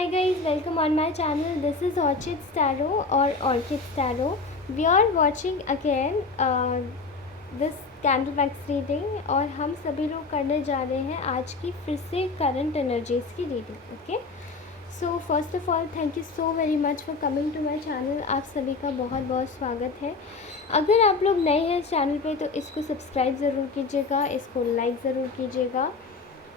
Hi guys, welcome on my channel. This is Orchid Tarot or Orchid Tarot. We are watching again this candle wax reading और हम सभी लोग करने जा रहे हैं आज की फिर से करंट एनर्जीज़ की reading. Okay, so first of all thank you so very much for coming to my channel. आप सभी का बहुत बहुत स्वागत है. अगर आप लोग नए हैं इस चैनल पे तो इसको सब्सक्राइब ज़रूर कीजिएगा, इसको लाइक ज़रूर कीजिएगा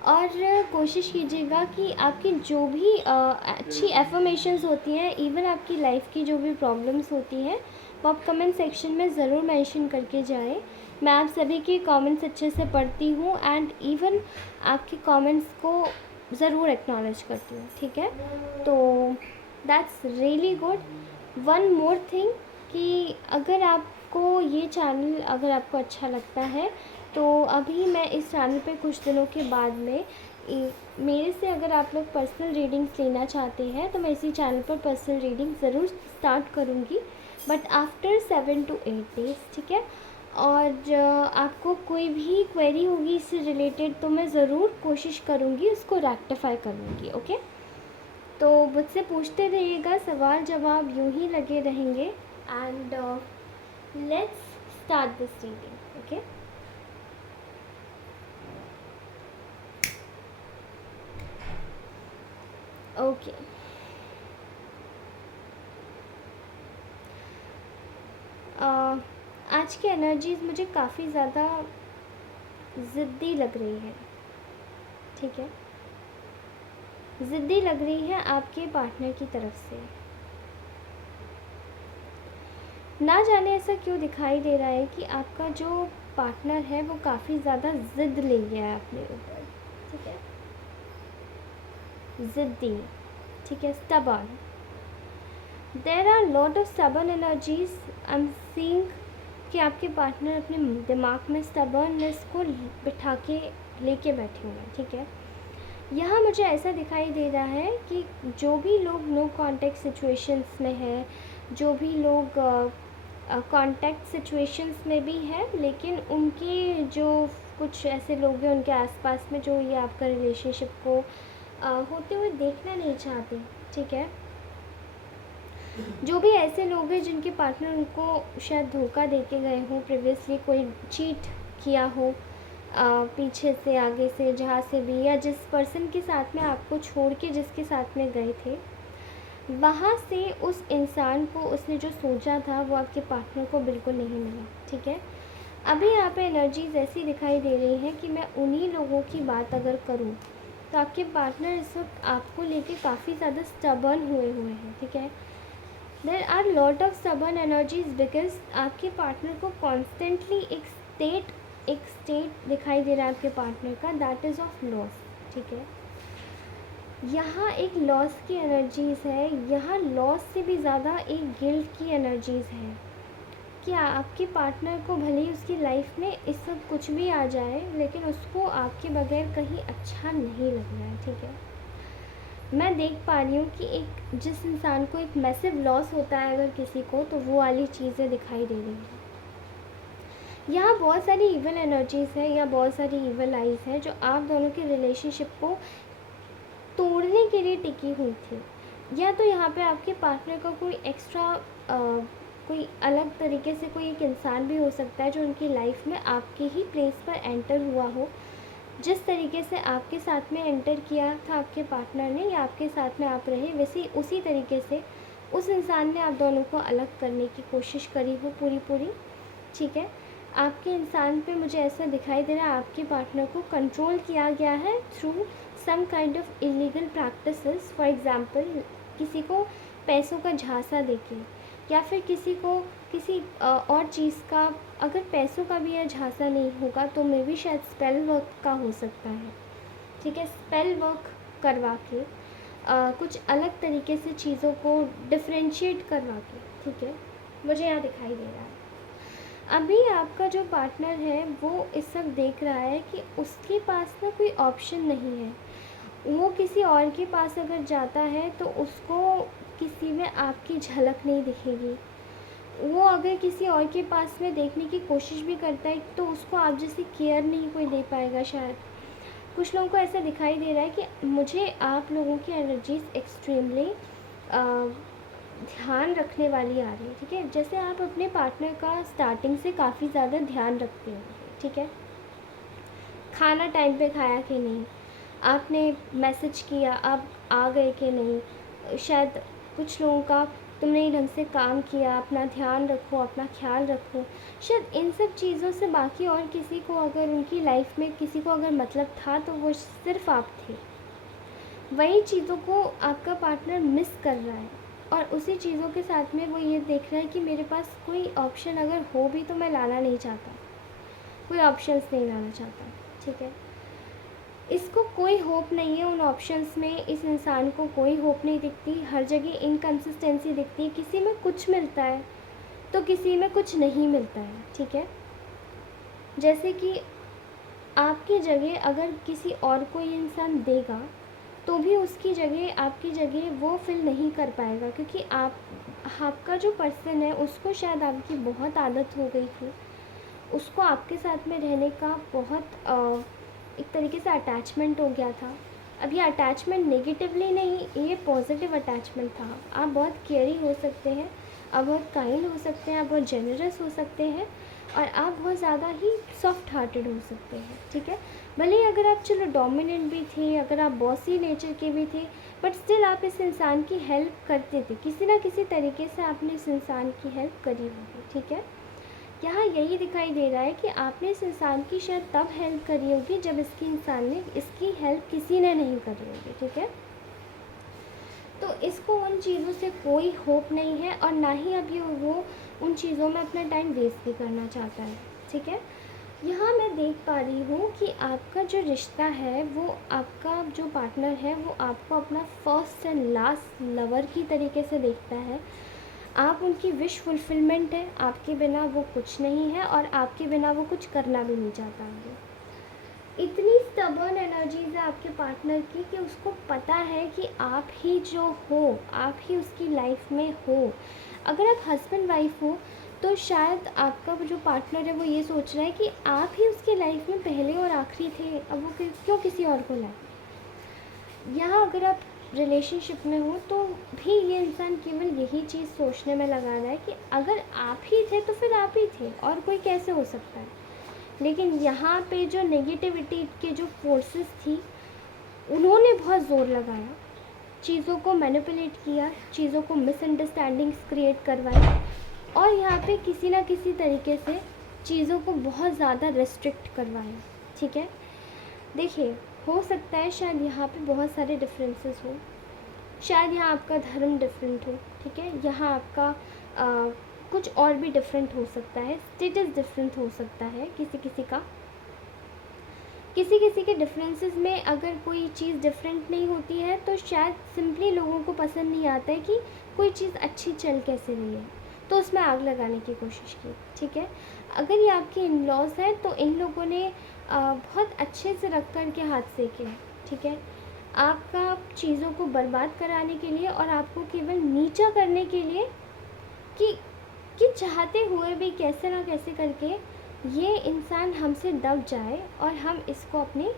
और कोशिश कीजिएगा कि आपकी जो भी अच्छी एफर्मेशंस होती हैं, इवन आपकी लाइफ की जो भी प्रॉब्लम्स होती हैं, वो आप कमेंट सेक्शन में ज़रूर मेंशन करके जाएं. मैं आप सभी के कमेंट्स अच्छे से पढ़ती हूँ एंड इवन आपके कमेंट्स को ज़रूर एक्नॉलेज करती हूँ. ठीक है, तो that's really good. One more thing कि अगर आपको ये चैनल अगर आपको अच्छा लगता है तो अभी मैं इस चैनल पे कुछ दिनों के बाद में मेरे से अगर आप लोग पर्सनल रीडिंग्स लेना चाहते हैं तो मैं इसी चैनल पर पर्सनल रीडिंग ज़रूर स्टार्ट करूँगी, बट आफ्टर 7 to 8 डेज़. ठीक है, और आपको कोई भी क्वेरी होगी इससे रिलेटेड तो मैं ज़रूर कोशिश करूँगी उसको रेक्टिफाई करूँगी. ओके, तो मुझसे पूछते रहिएगा, सवाल जवाब यूँ ही लगे रहेंगे and let's start this reading. Okay, okay. आज की एनर्जीज़ मुझे काफ़ी ज़्यादा ज़िद्दी लग रही है. ठीक है, ज़िद्दी लग रही है आपके पार्टनर की तरफ से. ना जाने ऐसा क्यों दिखाई दे रहा है कि आपका जो पार्टनर है वो काफ़ी ज़्यादा ज़िद ले गया है अपने ऊपर. ठीक है, ज़िद्दी. ठीक है, stubborn. There are lot of stubborn energies. I am seeing कि आपके पार्टनर अपने दिमाग में स्टबर्ननेस को बिठा के लेके बैठे हुए हैं. ठीक है, यहाँ मुझे ऐसा दिखाई दे रहा है कि जो भी लोग नो कांटेक्ट सिचुएशंस में है, जो भी लोग कांटेक्ट सिचुएशंस में भी हैं, लेकिन उनके जो कुछ ऐसे लोग हैं उनके आसपास में जो ये आपका रिलेशनशिप को होते हुए देखना नहीं चाहते. ठीक है, जो भी ऐसे लोग हैं जिनके पार्टनर उनको शायद धोखा दे के गए हों, प्रीवियसली कोई चीट किया हो पीछे से आगे से जहाँ से भी, या जिस पर्सन के साथ में आपको छोड़ के जिसके साथ में गए थे वहाँ से उस इंसान को उसने जो सोचा था वो आपके पार्टनर को बिल्कुल नहीं मिला. ठीक है, अभी यहाँ पे एनर्जीज ऐसी दिखाई दे रही हैं कि मैं उन्हीं लोगों की बात अगर करूँ तो आपके पार्टनर इस वक्त आपको लेके काफ़ी ज़्यादा स्टबर्न हुए हैं. ठीक है, there are lot of stubborn energies because आपके पार्टनर को कॉन्स्टेंटली एक स्टेट दिखाई दे रहा है आपके पार्टनर का, दैट इज़ ऑफ लॉस. ठीक है, यहाँ एक लॉस की एनर्जीज़ है. यहाँ लॉस से भी ज़्यादा एक गिल्ट की एनर्जीज़ है कि आपके पार्टनर को भले ही उसकी लाइफ में इस सब कुछ भी आ जाए लेकिन उसको आपके बगैर कहीं अच्छा नहीं लग रहा है. ठीक है, मैं देख पा रही हूँ कि एक जिस इंसान को एक मैसिव लॉस होता है अगर किसी को, तो वो वाली चीज़ें दिखाई दे रही हैं. यहाँ बहुत सारी इवल एनर्जीज़ है या बहुत सारी इवल आइज़ है जो आप दोनों के रिलेशनशिप को तोड़ने के लिए टिकी हुई थी. या तो यहाँ पे आपके पार्टनर का कोई एक्स्ट्रा कोई अलग तरीके से कोई एक इंसान भी हो सकता है जो उनकी लाइफ में आपके ही प्लेस पर एंटर हुआ हो. जिस तरीके से आपके साथ में एंटर किया था आपके पार्टनर ने या आपके साथ में आप रहे, वैसे उसी तरीके से उस इंसान ने आप दोनों को अलग करने की कोशिश करी हो पूरी. ठीक है, आपके इंसान पे मुझे ऐसा दिखाई दे रहा है आपके पार्टनर को कंट्रोल किया गया है through some kind of illegal practices. For example, किसी को पैसों का झांसा देके या फिर किसी को किसी और चीज़ का, अगर पैसों का भी या झांसा नहीं होगा तो मे भी शायद स्पेल वर्क का हो सकता है. ठीक है, स्पेल वर्क करवा के कुछ अलग तरीके से चीज़ों को डिफ्रेंशिएट करवा के. ठीक है, मुझे यहाँ दिखाई दे रहा है. अभी आपका जो पार्टनर है वो इस वक्त देख रहा है कि उसके पास ना कोई ऑप्शन नहीं है. वो किसी और के पास अगर जाता है तो उसको किसी में आपकी झलक नहीं दिखेगी. वो अगर किसी और के पास में देखने की कोशिश भी करता है तो उसको आप जैसी केयर नहीं कोई दे पाएगा शायद. कुछ लोगों को ऐसा दिखाई दे रहा है कि मुझे आप लोगों की एनर्जीज एक्सट्रीमली ध्यान रखने वाली आ रही है, ठीक है। जैसे आप अपने पार्टनर का स्टार्टिंग से काफ़ी ज़्यादा ध्यान रखते हो, ठीक है। खाना टाइम पे खाया कि नहीं, आपने मैसेज किया, आप आ गए कि नहीं, शायद कुछ लोगों का तुमने ढंग से काम किया, अपना ध्यान रखो, अपना ख्याल रखो। शायद इन सब चीज़ों से बाकी और किसी को, अगर उनकी लाइफ में किसी को अगर मतलब था तो वो सिर्फ आप थे। वही चीज़ों को आपका पार्टनर मिस कर रहा है और उसी चीज़ों के साथ में वो ये देख रहा है कि मेरे पास कोई ऑप्शन अगर हो भी तो मैं लाना नहीं चाहता, कोई ऑप्शंस नहीं लाना चाहता, ठीक है। इसको कोई होप नहीं है उन ऑप्शंस में, इस इंसान को कोई होप नहीं दिखती, हर जगह इनकन्सिस्टेंसी दिखती है, किसी में कुछ मिलता है तो किसी में कुछ नहीं मिलता है, ठीक है। जैसे कि आपकी जगह अगर किसी और को ये इंसान देगा तो भी उसकी जगह, आपकी जगह वो फिल नहीं कर पाएगा, क्योंकि आपका जो पर्सन है उसको शायद आपकी बहुत आदत हो गई थी, उसको आपके साथ में रहने का बहुत एक तरीके से अटैचमेंट हो गया था। अब ये अटैचमेंट नेगेटिवली नहीं, ये पॉजिटिव अटैचमेंट था। आप बहुत केयरिंग हो सकते हैं, आप बहुत काइंड हो सकते हैं, आप बहुत जेनरस हो सकते हैं और आप बहुत ज़्यादा ही सॉफ्ट हार्टेड हो सकते हैं, ठीक है। भले ही अगर आप चलो डोमिनेंट भी थे, अगर आप बॉसी नेचर के भी थे, बट स्टिल आप इस इंसान की हेल्प करते थे, किसी ना किसी तरीके से आपने इस इंसान की हेल्प करी होगी, ठीक है। यहाँ यही दिखाई दे रहा है कि आपने इस इंसान की शायद तब हेल्प करी होगी जब इसकी हेल्प किसी ने नहीं करी होगी, ठीक है। तो इसको उन चीज़ों से कोई होप नहीं है और ना ही अभी वो उन चीज़ों में अपना टाइम वेस्ट भी करना चाहता है, ठीक है। यहाँ मैं देख पा रही हूँ कि आपका जो रिश्ता है, वो आपका जो पार्टनर है वो आपको अपना फर्स्ट एंड लास्ट लवर की तरीके से देखता है। आप उनकी विश फुलफिलमेंट है, आपके बिना वो कुछ नहीं है और आपके बिना वो कुछ करना भी नहीं चाहता है। इतनी स्टबर्न एनर्जीज है आपके पार्टनर की कि उसको पता है कि आप ही जो हो, आप ही उसकी लाइफ में हो। अगर आप हस्बैंड वाइफ हो तो शायद आपका जो पार्टनर है वो ये सोच रहा है कि आप ही उसकी लाइफ में पहले और आखिरी थे, अब वो क्यों किसी और को लाए। यहाँ अगर आप रिलेशनशिप में हो तो भी ये इंसान केवल यही चीज़ सोचने में लगा रहा है कि अगर आप ही थे तो फिर आप ही थे और कोई कैसे हो सकता है। लेकिन यहाँ पे जो नेगेटिविटी के जो फोर्सेस थी उन्होंने बहुत ज़ोर लगाया, चीज़ों को मैनिपुलेट किया, चीज़ों को मिसअंडरस्टैंडिंग्स क्रिएट करवाई और यहाँ पे किसी ना किसी तरीके से चीज़ों को बहुत ज़्यादा रेस्ट्रिक्ट करवाया, ठीक है। देखिए, हो सकता है शायद यहाँ पे बहुत सारे डिफरेंसेस हो, शायद यहाँ आपका धर्म डिफरेंट हो, ठीक है, यहाँ आपका कुछ और भी डिफरेंट हो सकता है, स्टेटस डिफरेंट हो सकता है किसी किसी का। किसी के डिफरेंसेस में अगर कोई चीज़ डिफरेंट नहीं होती है तो शायद सिंपली लोगों को पसंद नहीं आता है कि कोई चीज़ अच्छी चल कैसे रही है, तो उसमें आग लगाने की कोशिश की, ठीक है। अगर ये आपके इन लॉज हैं तो इन लोगों ने बहुत अच्छे से रख कर के हाथ सेके, ठीक है, आपका चीज़ों को बर्बाद कराने के लिए और आपको केवल नीचा करने के लिए कि चाहते हुए भी कैसे ना कैसे करके ये इंसान हमसे दब जाए और हम इसको अपने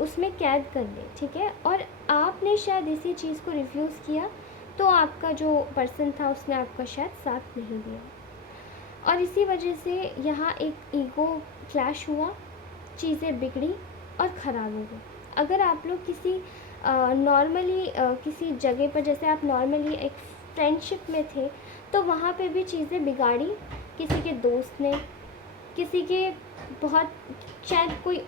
उसमें कैद कर लें, ठीक है। और आपने शायद इसी चीज़ को रिफ्यूज़ किया तो आपका जो पर्सन था उसने आपका शायद साथ नहीं दिया और इसी वजह से यहाँ एक ईगो क्लैश हुआ, चीज़ें बिगड़ी और ख़राब हो गई। अगर आप लोग किसी नॉर्मली किसी जगह पर, जैसे आप नॉर्मली एक फ्रेंडशिप में थे तो वहाँ पे भी चीज़ें बिगाड़ी, किसी के दोस्त ने, किसी के बहुत शायद कोई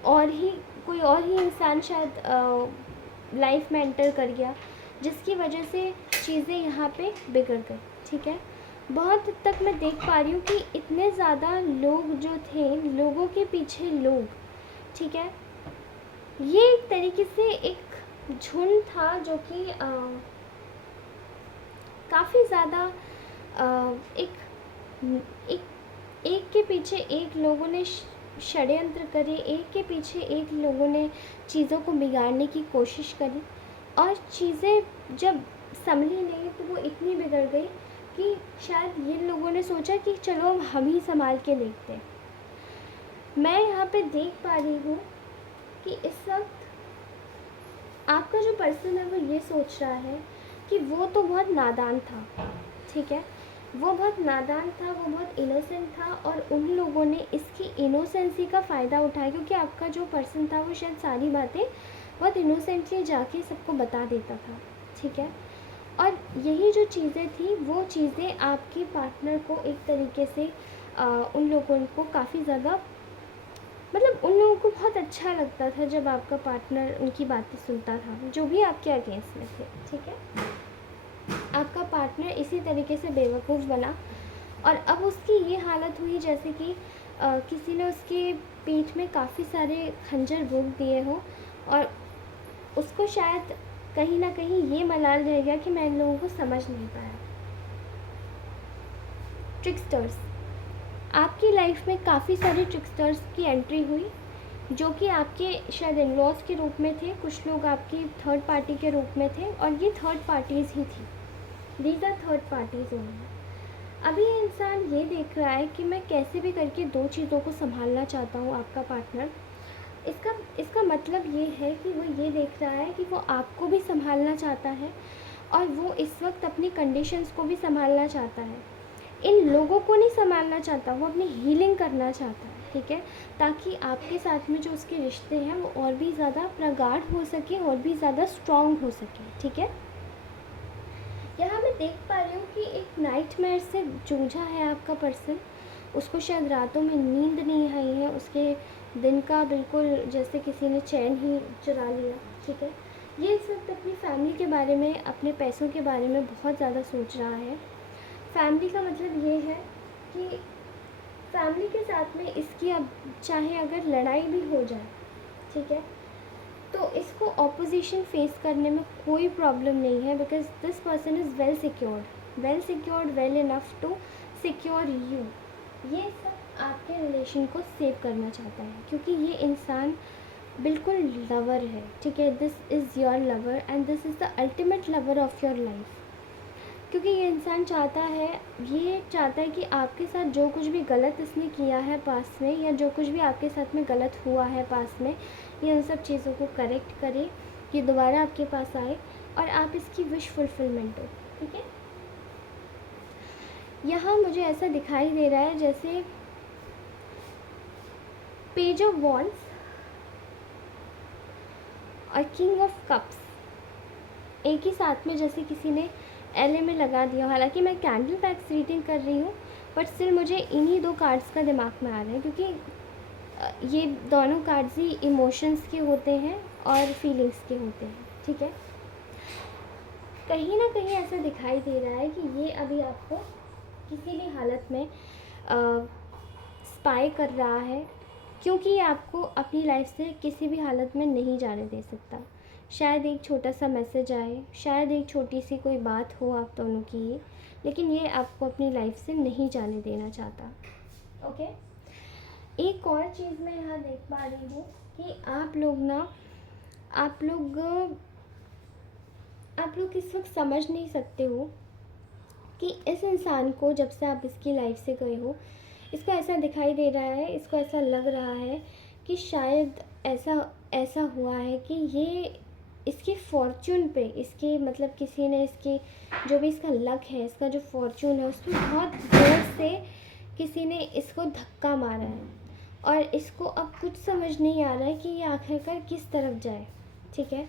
और ही इंसान शायद लाइफ में एंटर कर गया जिसकी वजह से चीज़ें यहाँ पे बिगड़ गई, ठीक है। बहुत हद तक मैं देख पा रही हूँ कि इतने ज़्यादा लोग जो थे, लोगों के पीछे लोग, ठीक है, ये एक तरीके से एक झुंड था जो कि काफ़ी ज़्यादा एक के पीछे एक लोगों ने षड्यंत्र करे, एक के पीछे एक लोगों ने चीज़ों को बिगाड़ने की कोशिश करी और चीज़ें जब संभली नहीं तो वो इतनी बिगड़ गई कि शायद ये लोगों ने सोचा कि चलो हम ही संभाल के देखते हैं। मैं यहाँ पे देख पा रही हूँ कि इस वक्त आपका जो पर्सन है वो ये सोच रहा है कि वो तो बहुत नादान था, ठीक है, वो बहुत नादान था, वो बहुत इनोसेंट था, और उन लोगों ने इसकी इनोसेंसी का फ़ायदा उठाया, क्योंकि आपका जो पर्सन था वो शायद सारी बातें बहुत इनोसेंटली जाके सबको बता देता था, ठीक है। और यही जो चीज़ें थी वो चीज़ें आपके पार्टनर को एक तरीके से उन लोगों को काफ़ी ज़्यादा, मतलब उन लोगों को बहुत अच्छा लगता था जब आपका पार्टनर उनकी बातें सुनता था, जो भी आपके अगेंस्ट में थे, ठीक है। आपका पार्टनर इसी तरीके से बेवकूफ़ बना, और अब उसकी ये हालत हुई जैसे कि किसी ने उसके पीठ में काफ़ी सारे खंजर भोंक दिए हों, और उसको शायद कहीं ना कहीं ये मलाल रह गया कि मैं इन लोगों को समझ नहीं पाया। ट्रिक्स्टर्स, आपकी लाइफ में काफ़ी सारे ट्रिक्स्टर्स की एंट्री हुई, जो कि आपके शायद इन लॉज के रूप में थे, कुछ लोग आपकी थर्ड पार्टी के रूप में थे, और ये थर्ड पार्टीज़ ही थी। These are third parties only. अभी ये इंसान ये देख रहा है कि मैं कैसे भी करके दो चीज़ों को संभालना चाहता हूँ, आपका पार्टनर। इसका मतलब ये है कि वो ये देख रहा है कि वो आपको भी संभालना चाहता है, और वो इस वक्त अपनी कंडीशंस को भी संभालना चाहता है। इन लोगों को नहीं संभालना चाहता, वो अपनी हीलिंग करना चाहता है, ठीक है, ताकि आपके साथ में जो उसके रिश्ते हैं वो और भी ज़्यादा प्रगाढ़ हो सके, और भी ज़्यादा स्ट्रॉन्ग हो सके, ठीक है। यहाँ मैं देख पा रही हूँ कि एक नाइटमेयर से जूझा है आपका पर्सन। उसको शायद रातों में नींद नहीं आई है, उसके दिन का बिल्कुल जैसे किसी ने चैन ही चुरा लिया, ठीक है। ये इस वक्त अपनी फैमिली के बारे में, अपने पैसों के बारे में बहुत ज़्यादा सोच रहा है। फैमिली का मतलब ये है कि फैमिली के साथ में इसकी अब चाहे अगर लड़ाई भी हो जाए, ठीक है, तो इसको ऑपोजिशन फेस करने में कोई प्रॉब्लम नहीं है, because this person is well secured, well enough to secure you. ये सब आपके रिलेशन को सेव करना चाहता है, क्योंकि ये इंसान बिल्कुल लवर है, ठीक है। This is your lover and this is the ultimate lover of your life, क्योंकि ये इंसान चाहता है कि आपके साथ जो कुछ भी गलत इसने किया है पास में, या जो कुछ भी आपके साथ में गलत हुआ है पास में, ये उन सब चीज़ों को करेक्ट करे, ये दोबारा आपके पास आए, और आप इसकी विश फुलफिलमेंट हो, ठीक है। यहाँ मुझे ऐसा दिखाई दे रहा है जैसे पेज ऑफ वॉन्ड्स और किंग ऑफ कप्स एक ही साथ में जैसे किसी ने एले में लगा दिया। हालांकि मैं कैंडल पैक्स रीडिंग कर रही हूँ, बट स्टिल मुझे इन्हीं दो कार्ड्स का दिमाग में आ रहा है, क्योंकि ये दोनों कार्ड्स ही इमोशंस के होते हैं और फीलिंग्स के होते हैं, ठीक है। कहीं ना कहीं ऐसा दिखाई दे रहा है कि ये अभी आपको किसी भी हालत में स्पाई कर रहा है, क्योंकि ये आपको अपनी लाइफ से किसी भी हालत में नहीं जाने दे सकता। शायद एक छोटा सा मैसेज आए, शायद एक छोटी सी कोई बात हो आप दोनों की, लेकिन ये आपको अपनी लाइफ से नहीं जाने देना चाहता, ओके। एक और चीज़ मैं यहाँ देख पा रही हूँ कि आप लोग इस वक्त समझ नहीं सकते हो कि इस इंसान को, जब से आप इसकी लाइफ से गए हो, इसको ऐसा दिखाई दे रहा है, इसको ऐसा लग रहा है कि शायद ऐसा हुआ है कि ये इसकी फॉर्च्यून पे, इसकी मतलब किसी ने इसकी जो भी इसका लक है, इसका जो फॉर्च्यून है, उसमें बहुत जोर से किसी ने इसको धक्का मारा है, और इसको अब कुछ समझ नहीं आ रहा है कि ये आखिरकार किस तरफ जाए, ठीक है।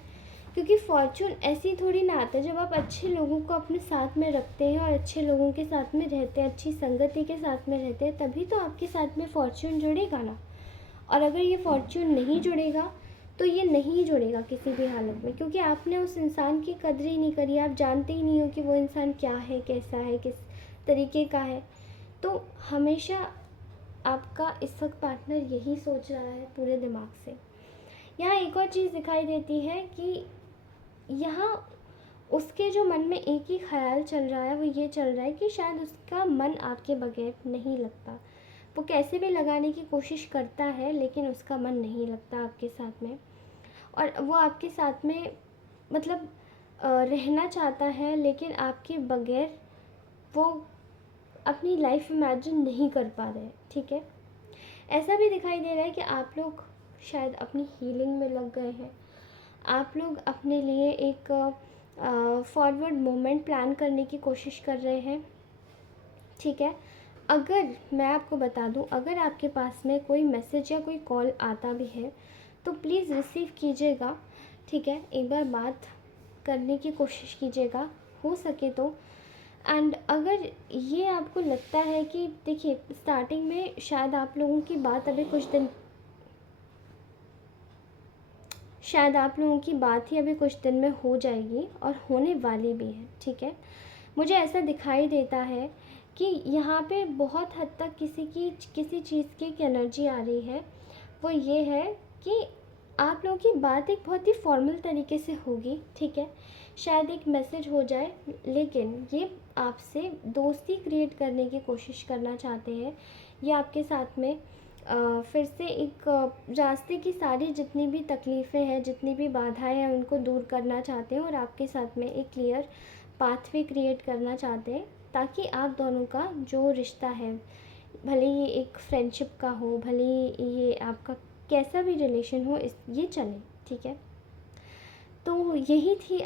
क्योंकि फॉर्च्यून ऐसी थोड़ी ना आता है, जब आप अच्छे लोगों को अपने साथ में रखते हैं और अच्छे लोगों के साथ में रहते हैं, अच्छी संगति के साथ में रहते हैं, तभी तो आपके साथ में फॉर्च्यून जुड़ेगा ना। और अगर ये फॉर्च्यून नहीं जुड़ेगा तो ये नहीं जुड़ेगा किसी भी हालत में, क्योंकि आपने उस इंसान की कदर ही नहीं करी, आप जानते ही नहीं हो कि वो इंसान क्या है, कैसा है, किस तरीके का है। तो हमेशा आपका इस वक्त पार्टनर यही सोच रहा है पूरे दिमाग से। यहाँ एक और चीज़ दिखाई देती है कि यहाँ उसके जो मन में एक ही ख्याल चल रहा है, वो ये चल रहा है कि शायद उसका मन आपके बगैर नहीं लगता। वो कैसे भी लगाने की कोशिश करता है, लेकिन उसका मन नहीं लगता आपके साथ में, और वो आपके साथ में मतलब रहना चाहता है, लेकिन आपके बगैर वो अपनी लाइफ इमेजिन नहीं कर पा रहे, ठीक है। ऐसा भी दिखाई दे रहा है कि आप लोग शायद अपनी हीलिंग में लग गए हैं, आप लोग अपने लिए एक फॉरवर्ड मोमेंट प्लान करने की कोशिश कर रहे हैं, ठीक है। अगर मैं आपको बता दूं, अगर आपके पास में कोई मैसेज या कोई कॉल आता भी है तो प्लीज़ रिसीव कीजिएगा, ठीक है। एक बार बात करने की कोशिश कीजिएगा हो सके तो। एंड अगर ये आपको लगता है कि देखिए स्टार्टिंग में शायद आप लोगों की बात ही अभी कुछ दिन में हो जाएगी और होने वाली भी है, ठीक है। मुझे ऐसा दिखाई देता है कि यहाँ पे बहुत हद तक किसी चीज़ की एक एनर्जी आ रही है। वो ये है कि आप लोगों की बात एक बहुत ही फॉर्मल तरीके से होगी, ठीक है। शायद एक मैसेज हो जाए, लेकिन ये आपसे दोस्ती क्रिएट करने की कोशिश करना चाहते हैं। ये आपके साथ में फिर से एक रास्ते की सारी जितनी भी तकलीफ़ें हैं, जितनी भी बाधाएं हैं, उनको दूर करना चाहते हैं और आपके साथ में एक क्लियर पाथवे क्रिएट करना चाहते हैं, ताकि आप दोनों का जो रिश्ता है, भले ये एक फ्रेंडशिप का हो, भले ये आपका कैसा भी रिलेशन हो, ये चले, ठीक है। तो यही थी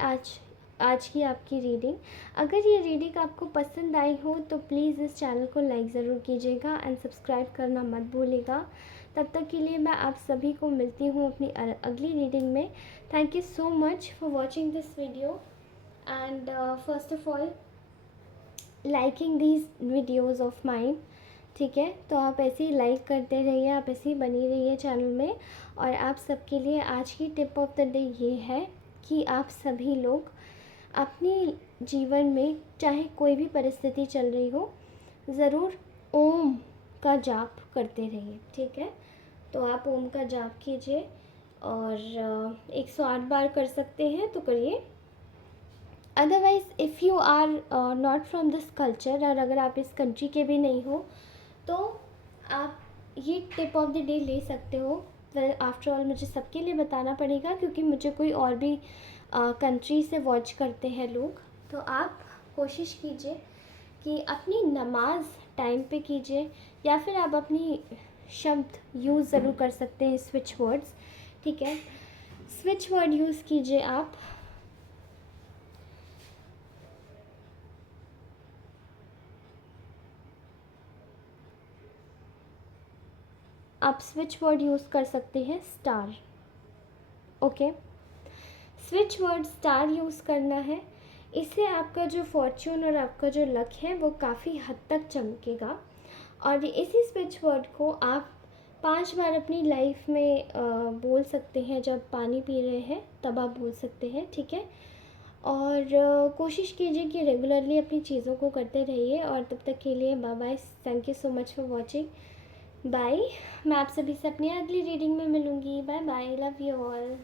आज की आपकी रीडिंग। अगर ये रीडिंग आपको पसंद आई हो तो प्लीज़ इस चैनल को लाइक ज़रूर कीजिएगा एंड सब्सक्राइब करना मत भूलिएगा। तब तक के लिए मैं आप सभी को मिलती हूँ अपनी अगली रीडिंग में। Thank you so much for watching this video and first of all liking these videos of mine, ठीक है। तो आप ऐसे ही लाइक करते रहिए, आप ऐसे ही बनी रहिए चैनल में। और आप सबके लिए आज की टिप ऑफ द डे ये है कि आप सभी लोग अपनी जीवन में चाहे कोई भी परिस्थिति चल रही हो, ज़रूर ओम का जाप करते रहिए, ठीक है। तो आप ओम का जाप कीजिए और 108 बार कर सकते हैं तो करिए। Otherwise if you are not from this culture, और अगर आप इस कंट्री के भी नहीं हो, तो आप ये टिप ऑफ द डे ले सकते हो। वेल आफ्टर ऑल मुझे सबके लिए बताना पड़ेगा, क्योंकि मुझे कोई और भी कंट्री से वॉच करते हैं लोग। तो आप कोशिश कीजिए कि अपनी नमाज टाइम पे कीजिए, या फिर आप अपनी शब्द यूज़ ज़रूर कर सकते हैं, स्विच वर्ड्स, ठीक है। स्विच वर्ड यूज़ कीजिए आप स्विच वर्ड यूज़ कर सकते हैं star, okay. Switch word star use करना है। इससे आपका जो फॉर्च्यून और आपका जो लक है वो काफ़ी हद तक चमकेगा। और इसी स्विच वर्ड को आप 5 बार अपनी लाइफ में बोल सकते हैं। जब पानी पी रहे हैं तब आप बोल सकते हैं, ठीक है। और कोशिश कीजिए कि रेगुलरली अपनी चीज़ों को करते रहिए। और तब तक के लिए bye bye, thank you so much for watching, bye. मैं आप सभी से अपनी अगली रीडिंग में मिलूँगी। Bye bye, love you all.